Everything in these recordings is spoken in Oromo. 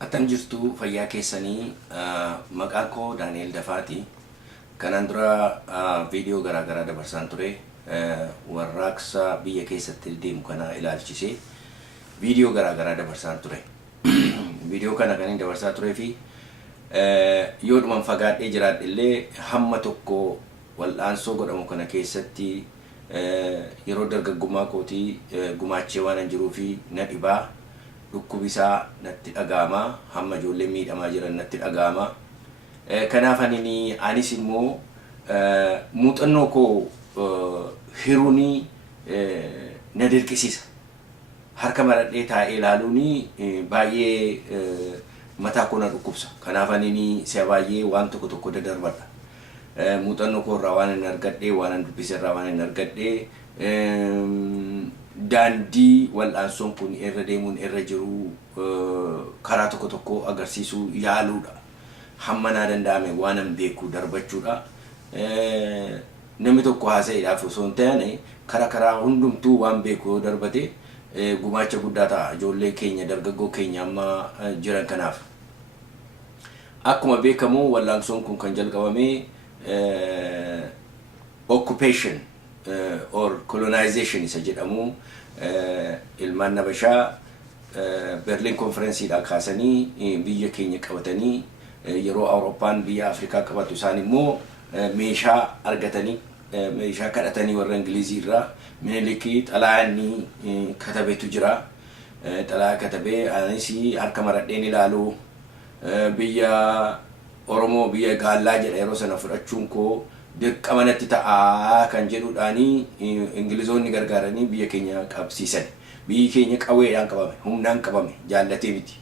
Attam jirtu fayyaa keessanii maqaan koo Daani'el Dafaati. Kanaan dura viidiyoo garaagaraa dabarsaan ture. Warraaqsa biyya keessatti deemu kana ilaalchisee viidiyoo garaagaraa dabarsaan ture. Viidiyoo kana kan dabarsaa turee fi yoo dhuman fagaadhee jiraadhe illee hamma tokko wal'aansoo godhamu kana keessatti yeroo dargaggummaa kootii gumaachee waan jiruu fi na dhibaa. Dhukkubisaa natti dhaga'ama, hamma ijoollee miidhamaa jiran natti dhaga'ama. Kanaaf anis immoo muuxannoo koo hiruuni na dirqisiisa. Harka maradhee taa'ee ilaaluuni baay'ee mataa koo na dhukkubsa. Kanaaf si'a baay'ee waan tokko tokko dadarbadha. Muuxannoo koo irraa waan hin argadhee, waan dubbise irraa waan hin argadhee daandii wal'aansoon kun irra deemuun irra jiru karaa tokko tokko agarsiisuu yaaluudha. Hamma naa danda'ame waan an beeku darbachuudha. Namni tokko haasa'eedhaaf osoo hin taane karaa hundumtuu waan beeku yoo darbate gumaacha guddaa ta'a ijoollee keenya dargaggoo keenya amma jiran kanaaf. Akkuma beekamu wal'aansoon kun kan jalqabame occupation or colonization isa jedhamu ilmaan Habashaa Berlin conference-dhaa kaasanii biyya keenya qabatanii yeroo Awurooppaan biyya Afrikaa qabatu isaan immoo meeshaa argatanii meeshaa kadhatanii warra Ingilizii irraa Minilikii xalayaanii katabeetu jira. Xalayaa katabee anis harka maradheen ilaalu biyya Oromoo biyya gaallaa jedha yeroo sana fudhachuun koo dirqama natti ta'a kan jedhuudhaani Ingilizoonni gargaaranii biyya keenya qabsiisan. Biyyi keenya qawweedhaan qabame, humnaan qabame, jaallatee miti.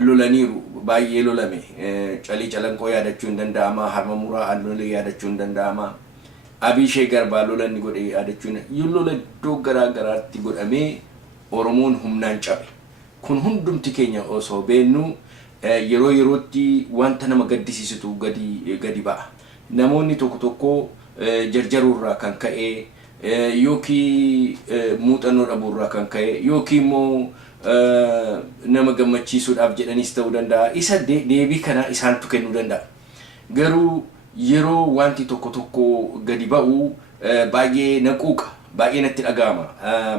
Lolaniiru baay'ee lolame. Calii calanqoo yaadachuu hin danda'ama, harma muraa aannolee yaadachuu hin danda'ama. Abishee Garbaa lolanni godhe yaadachuu lola iddoo garaagaraatti godhamee Oromoon humnaan cabe. Kun hundumti keenya osoo beennu yeroo yerootti wanta nama gaddisiisutu gadi ba'a. Namoonni tokko tokko jarjaruurraa kan ka'e yookiin muuxannoo dhabuurraa kan ka'e yookiin immoo nama gammachiisuudhaaf jedhanis ta'uu danda'a. Isa deebii kana isaantu kennuu danda'a. Garuu yeroo wanti tokko tokko gadi ba'u baay'ee na quuqa, baay'ee natti dhaga'ama.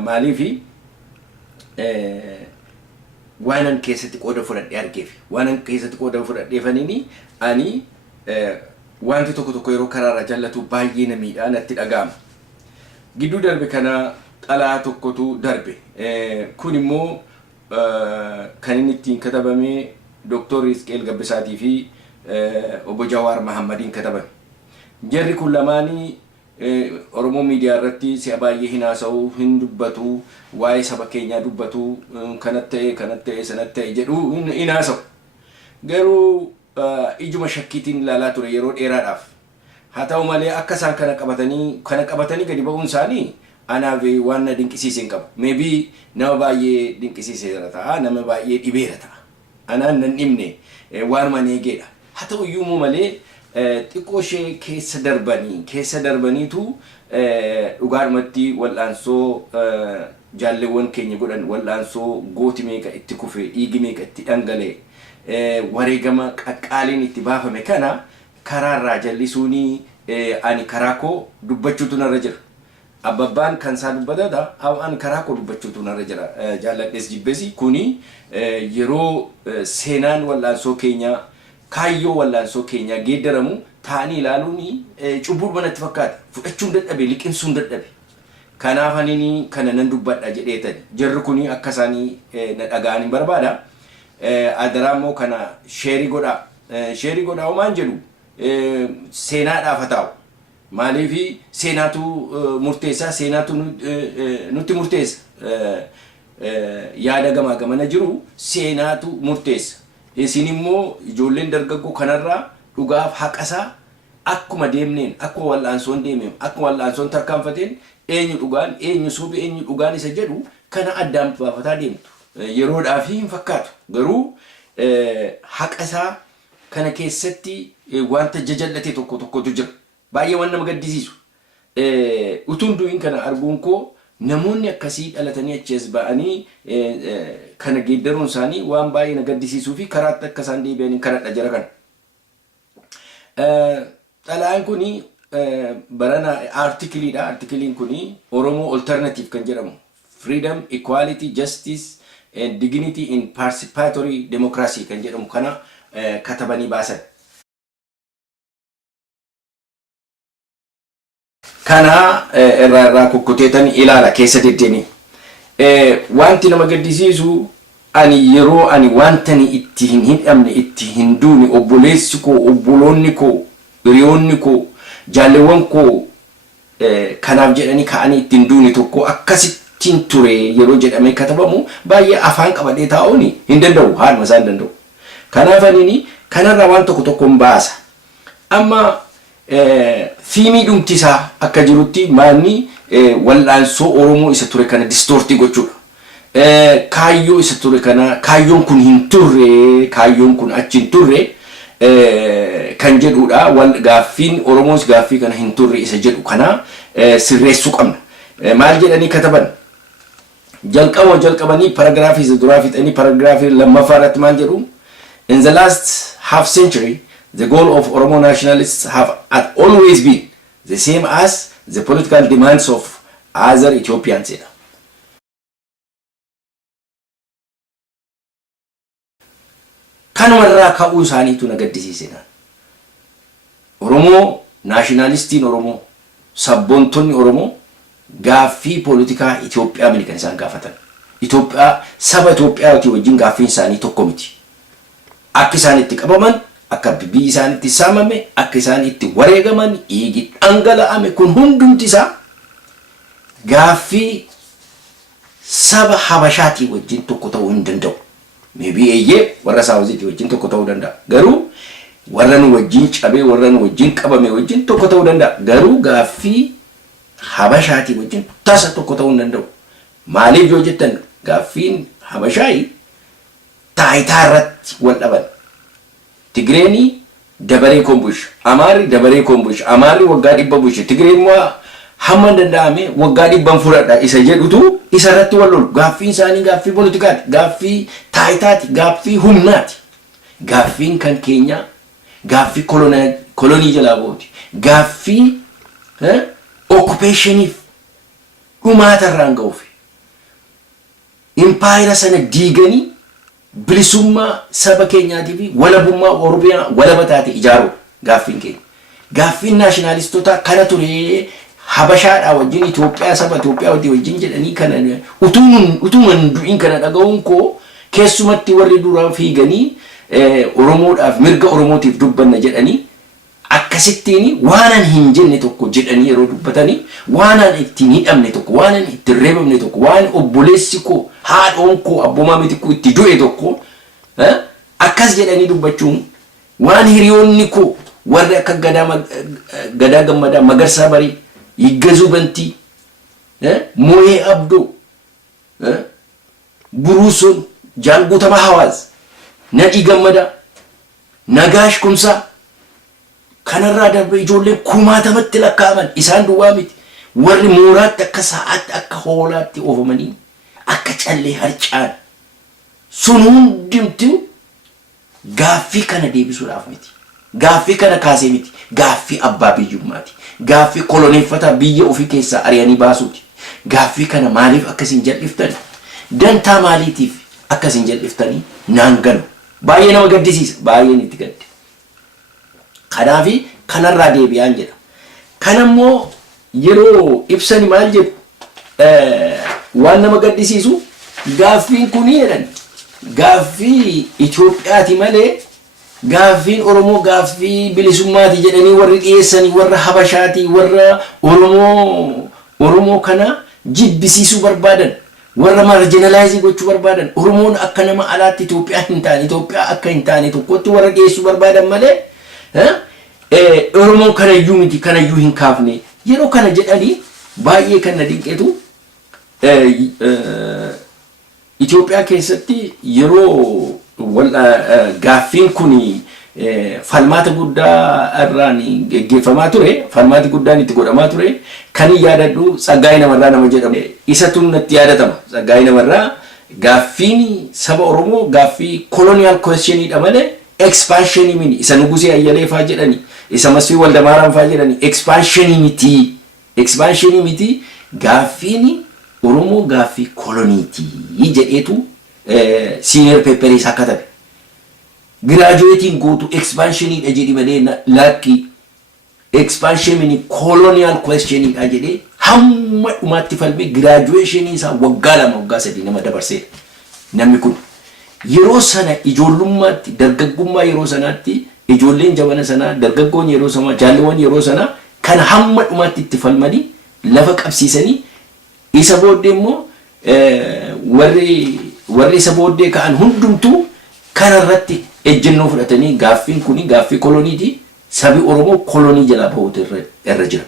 Maaliif waanan keessatti qooda fudhadhee argeef, waanan keessatti qooda fudhadheefaniini ani wanti tokko tokko yeroo karaarra jallatu baay'ee na miidhaa natti dhaga'ama. Gidduu darbe kana xalayaa tokkotu darbe. Kun immoo kan inni ittiin katabame Dr. Hizqeel Gabbisaatii fi Obbo Jawaar Mahammadiin katabame. Jarri kun lamaanii Oromoo miidiyaa irratti si'a baay'ee hin haasa'u, hin dubbatu, waa'ee saba keenyaa dubbatu, kanatti ta'e sanatti ta'e jedhu hin haasa'u. Garuu ijuma shakkiitiin ilaalaa ture yeroo dheeraadhaaf. Haa ta'u malee akka isaan kana qabatanii gadi ba'uun isaanii anaaf waan na dinqisiise hin qabu. Maybe nama baay'ee dinqisiiseera ta'a, nama baay'ee dhibeera ta'a. Anaan nan dhibne waanuma neegeedha. Haa ta'u iyyuu malee xiqqoo ishee keessa darbaniitu dhugaadhumatti wal'aansoo jaalleewwan keenya godhan wal'aansoo gooti meeqa itti kufe, dhiigi meeqa itti dhangala'e. Wareegama qaqqaaliin itti baafame kana karaarraa jallisuuni ani karaa koo dubbachuutu narra jira. Abbabbaan kan isaa dubbatata ani karaa koo dubbachuutu narra jira. Jaalladhees jibbeesi kuni yeroo seenaan wal'aansoo keenyaa kaayyoo wal'aansoo keenyaa geeddaramu taa'anii ilaaluuni cubbuudhuma natti fakkaata. Fudhachuun dadhabe, liqimsuun dadhabe. Kanaaf ani kana nan dubbadha jedheetani. Jarri kuni akka isaanii na dhaga'an hin barbaada. Adaraammoo kana sheerii godhaa. Sheerii godhaa homaan jedhu seenaadhaaf haa ta'u. Maaliif seenaatu murteessaa, seenaatu nutti murteessa. Yaada gamaa gamana jiru seenaatu murteessa. Isin immoo ijoolleen dargaggoo kanarraa dhugaaf haqasaa akkuma deemneen, akkuma wal'aansoon deemeen, akkuma wal'aansoon tarkaanfateen eenyu dhugaan, eenyu suubi, eenyu dhugaan isa jedhu kana addaan baafataa deemtu. Yeroodhaaf hin fakkaatu. Garuu haqasaa kana keessatti wanta jajallate tokkotu jira. Baay'ee waan nama gaddisiisu. Utuun du'in kana arguun koo namoonni akkasii dhalatanii achiis ba'anii kana geeddaruun isaanii waan baay'ee na gaddisiisuu fi karaatti akka isaan deebi'anii karadha jara kan. Xalayaan kuni barana artikiliidha. Artikiliin kuni Oromoo Alternative kan jedhamu Freedom, Equality, Justice and Dignity in Participatory Democracy kan jedhamu kana katabanii baasan. Kana irraa kokkoteetan ilaala keessa deddeeni. Wanti nama gaddisiisu ani yeroo ani wantani itti hin hidhamne itti hin duune obboleessi koo obboloonni koo hiriyoonni koo jaalleewwan koo kanaaf jedhanii ka'anii itti hin duune tokko akkasittiin ture yeroo jedhamee katabamu baay'ee afaan qabadhee taa'uuni hin danda'u haaluma isaa hin danda'u. Kanaaf ani kanarraa waan tokko baasa. Amma fiimii dhumtisaa akka jirutti maanni wal'aansoo Oromoo isa ture kana distortii gochuudha. Kaayyoo isa ture kana kaayyoon kun hin turre kaayyoon kun achi hin turre kan jedhuudha. Wal gaaffiin Oromoos gaaffii kana hin turre isa jedhu kana sirreessuu qabna. Maal jedhanii kataban? Jalqabanii paragraafii isa duraa fixanii paragraafii lammaffaa irratti maal jedhu? In the last half century, the goal of Oromo nationalists have always been the same as the political demands of other Ethiopians. Kanumarraa ka'uu isaaniitu na gaddisiisedha. Oromoo nationalistiin Oromoo sabboontonni Oromoo gaaffii politikaa Itoophiyaa miti kan isaan gaafatan. Itoophiyaa saba Itoophiyaati wajjin gaaffiin isaanii tokko miti. Akka isaan itti qabaman, akka biyyi isaan itti saamame, akka isaan itti wareegaman, dhiigi dhangala'ame kun hundumti isaa gaaffii saba Habashaatii wajjin tokko ta'uu hin danda'u. Maybe eeyyee warra Saawuziitii wajjin tokko ta'uu danda'a. Garuu warra nu wajjin cabee warra nu wajjin qabame wajjin tokko ta'uu danda'a. Garuu gaaffii Habashaatii wajjin tasa tokko ta'uu hin danda'u. Maaliif yoo jettan gaaffiin Habashaayi taayitaa irratti wal dhaban. Tigreeni dabaree kombush, Amaarri dabaree kombush, Amaarri waggaa 100 bush, Tigreen immoo hamma danda'ame waggaa 100 fudhadha isa jedhutu isa irratti wal lolu. Gaaffiin isaanii gaaffii politikaati, gaaffii taayitaati, gaaffii humnaati. Gaaffiin kan keenya gaaffii kolonii jalaa booti. Gaaffii occupationiif dhumaata irraan ga'uuf. Impaayira sana diiganii bilisummaa saba keenyaatii fi walabummaa Oromiyaa walaba taate ijaaru gaaffiin keenya. Gaaffiin naashinaalistoota kana ture Habashaadhaa wajjin Itoophiyaa saba Itoophiyaa wajjin jedhanii kana utuman du'in kana dhaga'uun koo keessumatti warri duraa fiiganii Oromoodhaaf mirga Oromootiif dubbanna jedhanii akkasittiin waanan hin jenne tokko jedhanii yeroo dubbatanii waanan ittiin hidhamne tokko waanan ittiin reebamne tokko waan obboleessi koo haadhoon koo abboomaa miti koo itti du'e tokko akkas jedhanii dubbachuun waan hiriyoonni koo warri akka Gadaa Gammadaa Magarsaa Barii Yiggazuu Bantii Mooyee Abdoo Buruusoon Jaangutamaa Hawaas Nadhii Gammadaa Nagaash Kumsaa kanarraa darbee ijoolleen kumaatamatti lakkaa'aman isaan duwwaa miti warri mooraatti akka sa'aatti akka hoolaatti oofamanii akka callee harcaan sun hundumtu gaaffii kana deebisuudhaaf miti. Gaaffii kana kaasee miti. Gaaffii abbaa biyyummaati. Gaaffii koloneeffataa biyya ofii keessaa ari'anii baasuuti. Gaaffii kana maaliif akkasiin jal'iftani? Dantaa maaliitiif akkasiin jal'iftanii naan galu? Baay'ee nama gaddisiisa. Baay'een itti gadde. Kanaafi kanarraa deebi'aan jedha. Kanammoo yeroo ibsani maal jedhu waan nama gaddisiisu gaaffiin kun jedhan gaaffii Itoophiyaati malee gaaffiin Oromoo gaaffii bilisummaati jedhanii warri dhiyeessanii warra Habashaati warra Oromoo kana jibbisiisuu barbaadan warra marginalize gochuu barbaadan Oromoon akka nama alaatti Itoophiyaa hin taane Itoophiyaa akka hin taane tokkotti warra dhiyeessuu barbaadan malee Oromoon kanayyuu miti kanayyuu hin kaafne yeroo kana jedhanii baay'ee kan na dinqeetu Itoophiyaa keessatti yeroo gaaffiin kun falmaata guddaa irraan geggeeffamaa ture, falmaati guddaan itti godhamaa ture. Kan yaadadhu Tsaggaayee Namarraa nama jedhamu. Isatu natti yaadatama. Tsaggaayee Namarraa gaaffiin saba Oromoo gaaffii colonial question dha malee expansion mini. Isa Nugusee Ayyalee faa jedhani, isa Masfii Waldamaaraan faa jedhani expansion miti. Expansion miti. Gaaffiin Oromoo gaaffii coloniiti jedheetu senior paper isa katabe. Graduating go to expansion dha jedhi malee lakki expansion mini colonial question dha jedhe hamma dhumaatti falme graduation isa waggaa 3 nama dabarsee. Namni kun yeroo sana ijoollummaatti dargaggummaa yeroo sanaatti ijoolleen jabana sana dargaggoon yeroo sana jaalleewwan yeroo sana kan hamma dhumaatti itti falmanii lafa qabsiisanii isa booddee immoo warri isa booddee ka'an hundumtuu kanarratti ejjennoo fudhatanii gaaffiin kuni gaaffii koloniiti. Sabi Oromoo kolonii jalaa bahuutu irra jira.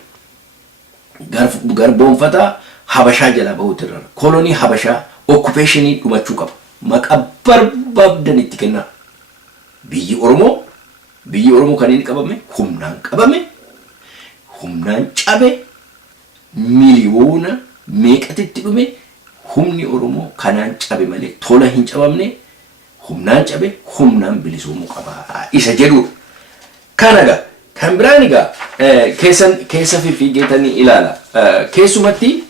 Garboonfataa Habashaa jalaa bahuutu irra. Kolonii Habashaa occupationii dhumachuu qaba. Maqaa barbaaddan itti kennaa. Biyyi Oromoo kan inni qabame, humnaan cabe, miliyoona meeqatti dhume, humni Oromoo kanaan cabe malee tola hin cabamne, humnaan cabe, humnaan bilisoomuu qaba. Isa jedhu kanaga kan biraan egaa keessa fiigeetanii ilaala. Keessumatti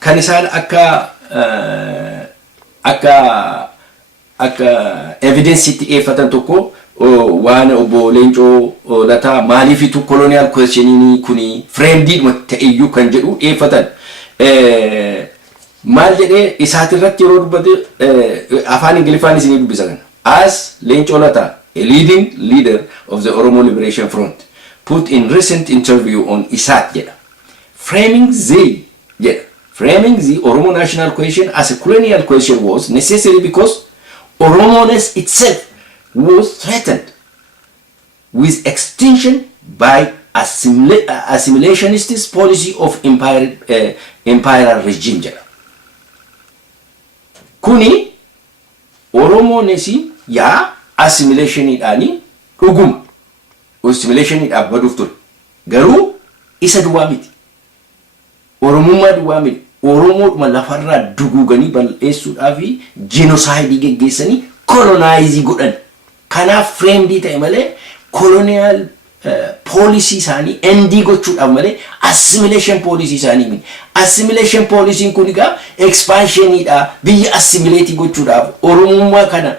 kan isaan akka evidensiitti dhiyeeffatan tokko waan obbo Leencoo Lataa maaliifitu colonial questionii kuni friendly ta'eyyuu kan jedhu dhiyeeffatan. Maal jedhee isaatirratti yeroo dubbate afaan Ingiliffaan isinii dubbisan. As Leencoo Lataa, a leading leader of the Oromo Liberation Front, put in recent interview on ISAT framing the Oromo national question as a colonial question was necessary because Oromoness itself was threatened with extinction by assimilationist policy of imperial regime. Kuni Oromoness ya assimilation idani dhuguma assimilation idhaaf baduuf ture garuu isa duwwaa miti Oromummaa duwwaa miti Oromoodhuma lafarraa duguuganii bal'eessuudhaaf genocide geggeessanii colonize godhan kanaaf friendly ta'e malee colonial policy isaanii ND gochuudhaaf malee assimilation policy isaanii miti. Assimilation policy kun egaa expansion idha biyya assimilate gochuudhaaf Oromummaa kana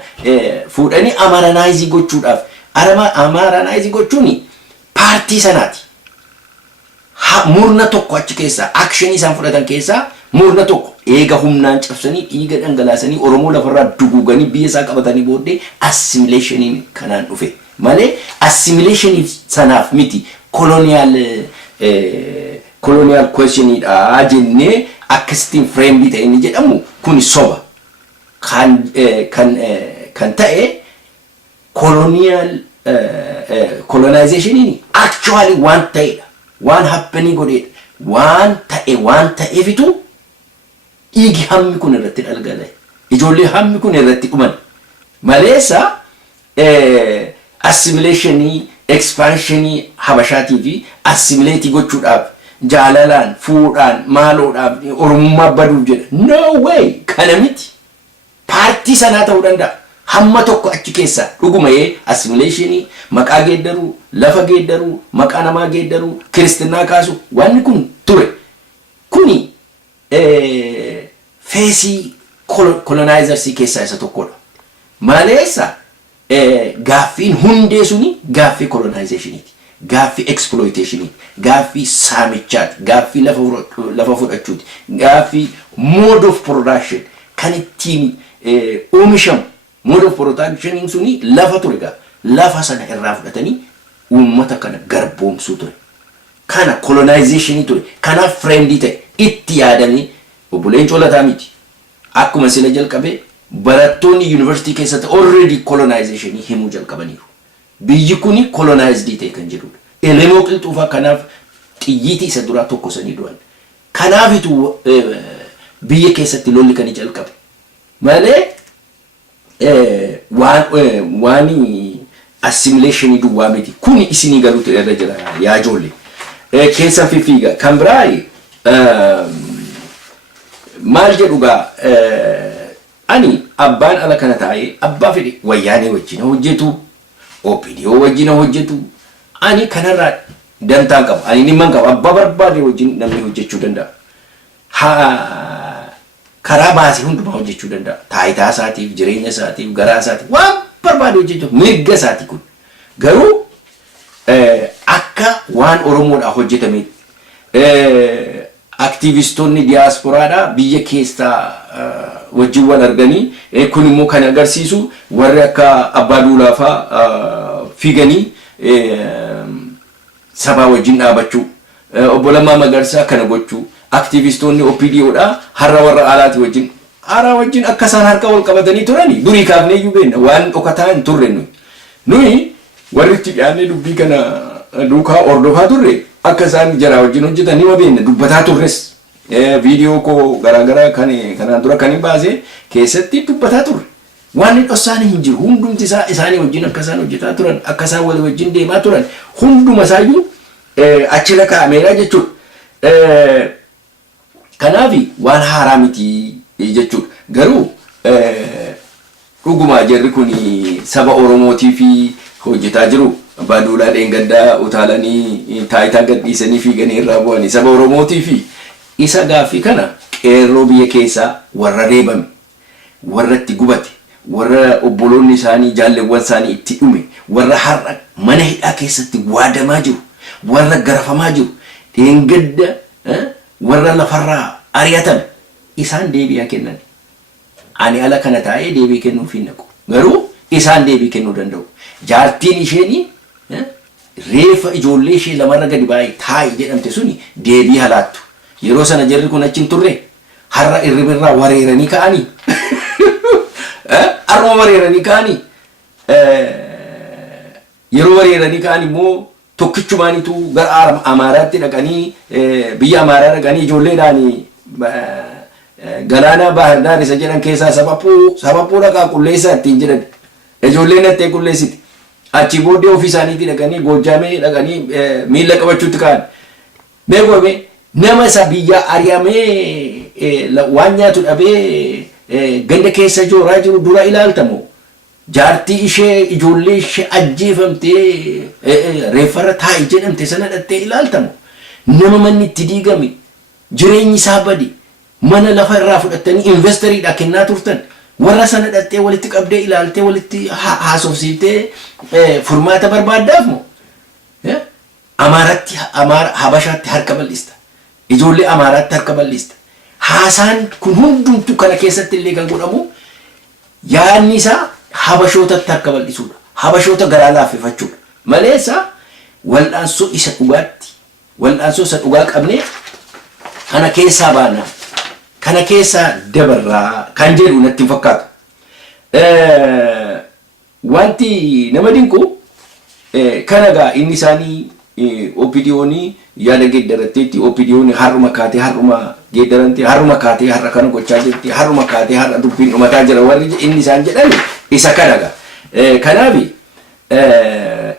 fuudhanii amaranize gochuudhaaf amaranize gochuuni partii sanaati. Murna tokko achi keessa action isaan fudhatan keessa murna tokko eega humnaan cabsanii dhiiga dhangalaasanii Oromoo lafarraa duguuganii biyya isaa qabatanii booddee assimilation kanaan dhufe. Malee assimilation sanaaf miti colonial question idha jenne akkasitiin friendly ta'e ni jedhamu kun soba kan ta'e colonization actually one ta'e one happening godhe waan ta'eefitu dhiigi hammi kun irratti dhalgale ijoollee hammi kun irratti dhuman maleessa assimilation expansion Habashaatii fi assimilate gochuudhaaf jaalalaan fuudhaan maaloodhaaf Oromummaa baduuf jedha no way kana miti partii sanaa ta'uu danda'a hamma tokko achi keessa dhuguma assimilation maqaa geeddaruu lafa geeddaruu maqaa namaa geeddaruu kristinaa kaasu wanni kun ture kuni feesii colonizers keessaa isa tokkodha maleessa gaaffiin hundee suni gaaffii colonizationiti gaaffii exploitationiti gaaffii saamichaati gaaffii lafa fudhachuuti gaaffii mode of production kan ittiin oomishamu mode of production suni lafa ture lafa sana irraa fudhatanii uummata kana garboomsuu ture kana colonization ture kana friendly ta'e itti yaadanii obbo Leencoo Lataa miti akkuma sila jalqabee barattoonni university keessatti already colonization himuu jalqabaniiru. Biyyi kuni colonized ta'e kan jedhudha. Elemoo qilxuufaa kanaaf xiyyiiti isa duraa tokkosanii du'an. Kanaafitu biyya keessatti lolli kan jalqabe. Malee waan assimilation duwwaa miti kun isinii galuutu irra jira yaa ijoollee keessa fiiga kan biraa maal jedhugaa ani abbaan ala kana taa'ee abbaa fedhe wayyaanee wajjin hojjetu OPDO wajjin hojjetu ani kanarraa dantaa qabu ani nimman qabu abbaa barbaade wajjin namni hojjechuu danda'a karaa baasee hundumaa hojjechuu danda'a taayitaa isaatiif jireenya isaatiif garaa isaatiif waan barbaade hojjechuu mirga isaati kun garuu akka waan Oromoodhaa hojjetame aktivistoonni diaasporaadhaa biyya keessaa wajjin wal arganii kun immoo kan agarsiisu warri akka abbaa duulaafaa fiiganii sabaa wajjin dhaabachuu obbo Lammaa Magarsaa kana gochuu aktivistoonni OPDOdhaa har'a warra alaati wajjin akka isaan harka wal qabatanii turani durii kaafnee iyyuu beekna waan dhokataa hin turre nuyi warri itti dhiyaannee dubbii kana duukaa ordofaa turre akka isaan jara wajjin hojjetan nima beekna dubbataa turres viidiyoo koo garaagaraa kanaan dura kan hin baase keessatti dubbataa turre waan hin dhossaanii hin jiru hundumti isaanii wajjin akka isaan hojjetaa turan akka isaan walii wajjin deemaa turan hunduma isaayyuu achirra kaa'ameera jechuudha. Kanaafi waan haaraa miti jechuudha. Garuu dhuguma jarri kun saba Oromootiif hojjetaa jiru. Abbaa Duulaa Dheengaddaa utaalanii taayitaa gadhiisanii fiiganii irraa bu'anii saba Oromootiif isa gaaffii kana qeerroo biyya keessaa warra reebame warra itti gubate warra obboloonni isaanii jaalleewwan isaanii itti dhume warra har'a mana hidhaa keessatti waadamaa jiru warra garafamaa jiru Dheengadda warra lafarraa ari'atan isaan deebi'aa kennan ani ala kana taa'ee deebii kennuuf hin naqu garuu isaan deebii kennuu danda'u jaartiin isheenii reefa ijoollee ishee lamarra gadi baay'ee taa'i jedhamte suni deebii halaattu yeroo sana jarri kun achi hin turre har'a irribirraa wareeranii ka'anii har'uma wareeranii ka'anii yeroo wareeranii ka'an immoo tokkichumaanitu gara Amaaraatti dhaqanii biyya Amaaraa dhaqanii ijoolleedhaan galaana Bahar Daar isa jedhan keessaa sabaphuu dhaqaa qulleessaa ittiin jedhan ijoolleen dhattee qulleessiti achi booddee ofii isaaniitti dhaqanii Goojjaamee dhaqanii miila qabachuutti ka'an beekame nama isa biyya ari'amee waan nyaatu dhabee ganda keessa jooraa jiru dura ilaaltamu jaartii ishee ijoollee ishee ajjeefamtee reeffarra taa'i jedhamte sana dhattee ilaaltamu nama manni itti diigame jireenyi isaa bade mana lafa irraa fudhattanii investariidha kennaa turtan warra sana dhattee walitti qabdee ilaaltee walitti haasofsiiftee furmaata barbaaddaaf moo Habashaatti harka bal'ista ijoollee Amaaraatti harka bal'ista haasaan kun hundumtu kana keessatti illee kan godhamu yaadni isaa Habashootatti harka bal'isuudha Habashoota garaa laaffifachuudha maleessa wal'aansoo isa dhugaatti wal'aansoo isa dhugaa qabnee kana keessaa baanaa kana keessaa dabarraa kan jedhu natti hin fakkaatu. Wanti nama dinqu kanagaa inni isaanii OPDOni yaada geeddaratteetti OPDOni har'uma kaatee har'uma geeddaranti har'uma kaatee har'a kana gochaa jirti har'uma kaatee har'a dubbiin dhumataa jira warri inni isaan jedhan isa kanagaa. Kanaaf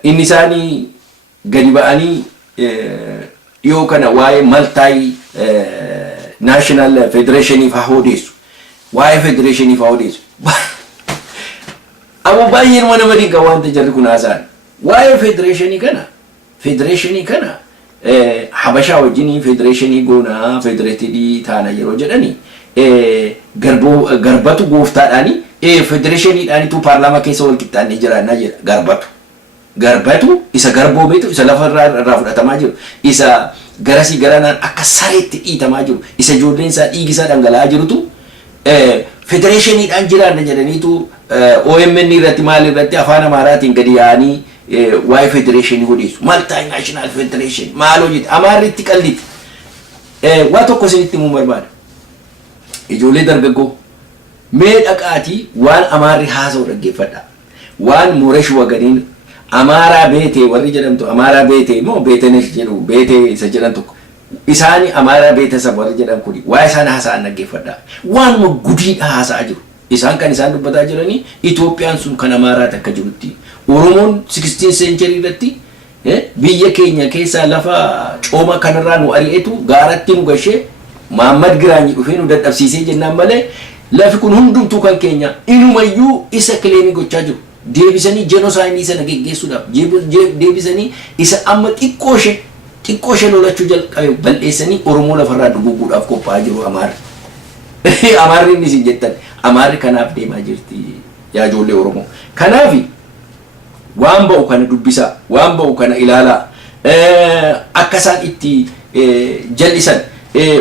inni isaanii gadi ba'anii dhiyoo kana waa'ee maltaayii National Federation haa odeessu waa'ee Federation haa odeessu amma baay'ee nama dinqa wanta jarri kun haasa'an waa'ee Federation kana Habashaa wajjin Federation goonaa Federated taana yeroo jedhani garbatu gooftaadhaani Federation dhaanitu paarlaamaa keessa wal qixxaannee jiraannaa jedha garbatu isa garboomeetu isa lafa irraa fudhatamaa jiru isa garasii garanaan akka sareetti dhiitamaa jiru isa ijoolleen isaa dhiigi isaa dhangala'aa jirutu Federation dhaan jiraanna jedhaniitu OMN irratti maal irratti afaan Amaaraatiin gadi yaa'anii waa'ee Federation odeessu Multinational Federation maal hojjete Amaarritti qalliti waa tokko isinitti himuu barbaada ijoollee dargaggoo mee dhaqaatii waan Amaarri haasa'u dhaggeeffadha waan Mooresh Waganiin Amaaraa beetee warri jedhamtu Amaaraa beetee moo beetenesh jedhu beetee isa jedhan tokko isaani Amaaraa beetesa warri jedhan kuni waa isaan haasa'an dhaggeeffadha waan gudiidha haasa'aa jiru isaan kan isaan dubbataa jiranii Itoophiyaan sun kan Amaaraa takka jirutti Oromoon 16th century irratti biyya keenya keessaa lafa cooma kanarraa nu ari'etu gaaratti nu gashee Muhammad Giraanyi dhufee nu dadhabsiisee jennaan malee lafi kun hundumtuu kan keenya inumayyuu isa kileemii gochaa jiru deebisanii genocide sana geggeessuudhaaf deebisanii isa amma xiqqooshee lolachuu jalqabe bal'eessanii Oromoo lafarraa duguuguudhaaf qophaa'aa jiru Amaarri Amaarri inni isin jettan Amaarri kanaaf deemaa jirti yaa ijoollee Oromoo kanaaf waan ba'u kana dubbisaa waan ba'u kana ilaalaa akka isaan itti jal'isan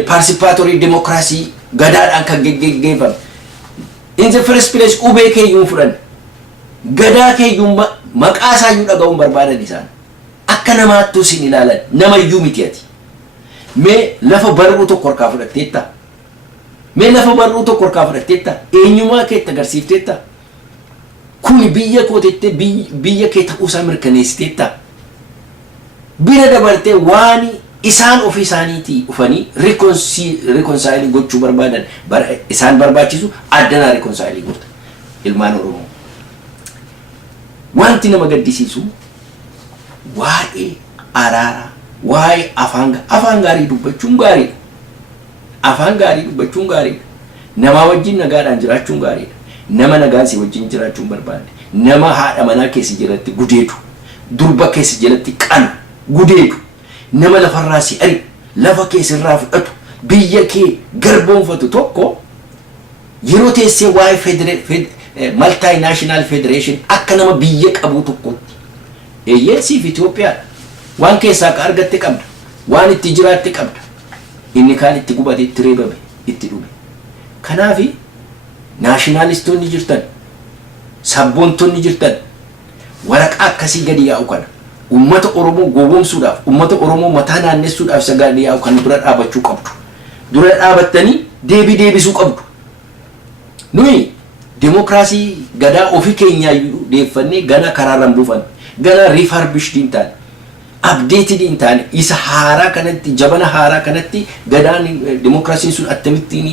participatory democracy gadaadhaan kan geggeeffame in the first place ubee keeyyuun fudhan gadaa keeyyuun maqaa isaayyuu dhaga'uun barbaadan isaan akka namaattuu sin ilaalan namayyuu miti ati mee lafa barruu tokko harkaa fudhatteetta mee lafa barruu tokko harkaa fudhatteetta eenyumaa keetti agarsiifteetta kuni biyya kooteette biyya kee ta'uusaa mirkaneessiteetta bira dabartee waan isaan ofii isaaniitii dhufanii reconcile gochuu barbaadan isaan barbaachisu addanaa reconcile goota ilmaan Oromoo wanti nama gaddisiisu waa'ee araara waa'ee afaan gaarii dubbachuun gaariidha afaan gaarii dubbachuun gaariidha nama wajjin nagaadhaan jiraachuun gaariidha nama nagaan si wajjin jiraachuun barbaade nama haadha manaa keessa jalatti gudeedu durba keessa jalatti qanu gudeedu nama lafarraa si ari lafa keessirraa fudhatu biyya kee garboonfatu tokko yeroo teessee waa'ee multinational federation akka nama biyya qabu tokkotti siif Itoophiyaadha waan keessaa ka argatte qabda waan itti jiraatte qabda inni kaan itti gubate itti reebame itti dhume kanaafi nationalistoonni jirtan sabboontonni jirtan waraqaa akkasii gadi yaa'u kana ummata Oromoo gowwoomsuudhaaf ummata Oromoo mataa naannessuudhaaf isa gadi yaa'u kan dura dhaabachuu qabdu dura dhaabattanii deebisuu qabdu nuyi demokraasii gadaa ofii keenyaa deeffannee gana karaarran buufan gana refurbished hin taane updated hin taane isa haaraa kanatti jabana haaraa kanatti gadaan demokraasiin sun akkamittiin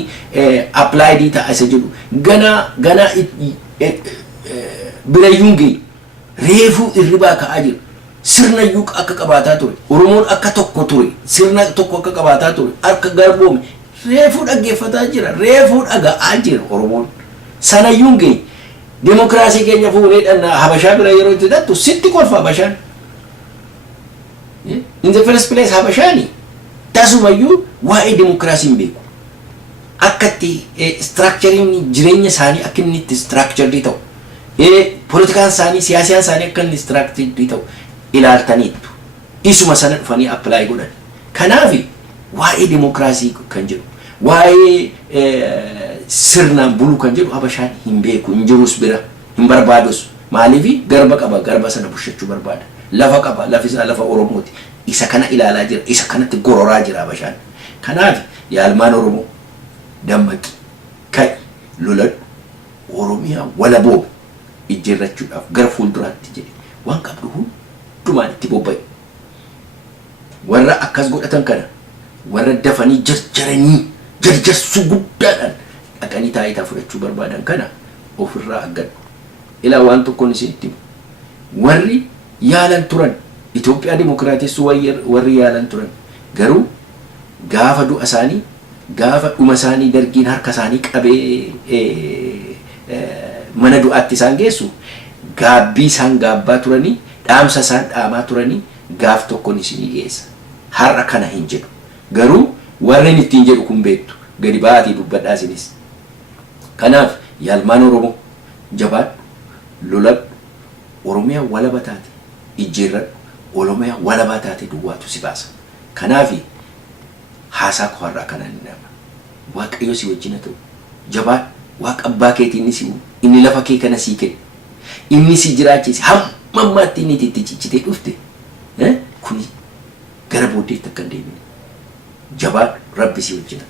applied ta'a isa jedhu gana birayyuun ga'e reefuu irribaa ka'aa jira sirna iyyuu akka qabaataa ture Oromoon akka tokko ture sirna tokko akka qabaataa ture akka garboome reefuu dhaggeeffataa jira reefuu dhaga'aa jira Oromoon sanayyuun ga'e demokraasii keenya fuudhee Habashaa bira yeroo itti dattu sitti kolfa Habashaan in the first place Habashaani tasumayyuu waa'ee demokraasiin beeku akkatti structuring jireenya isaanii akka inni itti structured ta'u politikaan isaanii siyaasaan isaanii akka inni structured ta'u ilaaltaniitu isuma sana dhufanii apply godhan kanaaf waa'ee demokraasii kan jedhu waa'ee sirnaan buluu kan jedhu Habashaan hin beeku hin jirus bira hin barbaadus maaliif garba qaba garba sana bushachuu barbaada lafa qaba lafi isaa lafa Oromooti isa kana ilaalaa jira isa kanatti gororaa jira Habashaan kanaaf yaalmaan Oromoo dammaqi kai loladhu Oromiyaa walaboo ijjeerrachuudhaaf gara fuulduraatti jedhe waan qabdu hundumaan itti bobba'e warra akkas godhatan kana warra dafanii jarjaranii jarjarsuu guddaadhaan dhaqanii taayitaa fudhachuu barbaadan kana ofirraa aggadhu ilaa waan tokkoon isinitti warri yaalan turan Itoophiyaa dimokiraatessuu warri yaalan turan garuu gaafa du'a isaanii gaafa dhuma isaanii dargiin harka isaanii qabee mana du'aatti isaan geessu gaabbii isaan gaabbaa turanii dhaamsa isaan dhaamaa turanii gaaf tokkoon isinii dhiyeessa har'a kana hin jedhu garuu warreen ittiin jedhu kun beektu gadi ba'aatii dubbadhaa isinis kanaaf yaalmaan Oromoo jabaadhu loladhu Oromiyaa walaba taate ijjeerradhu Oromiyaa walaba taate duwwaatu si baasa kanaaf haasaa koo har'aa kana ni nama Waaqayyo si wajjin ta'u jabaadhu Waaqa abbaa keetiinis inni lafa kee kana sii kenne inni si jiraachise hamma ammaatti inni itti ciccitee dhufte kuni gara booddeetti akka hin deebine jabaadhu Rabbi si wajjin ta'u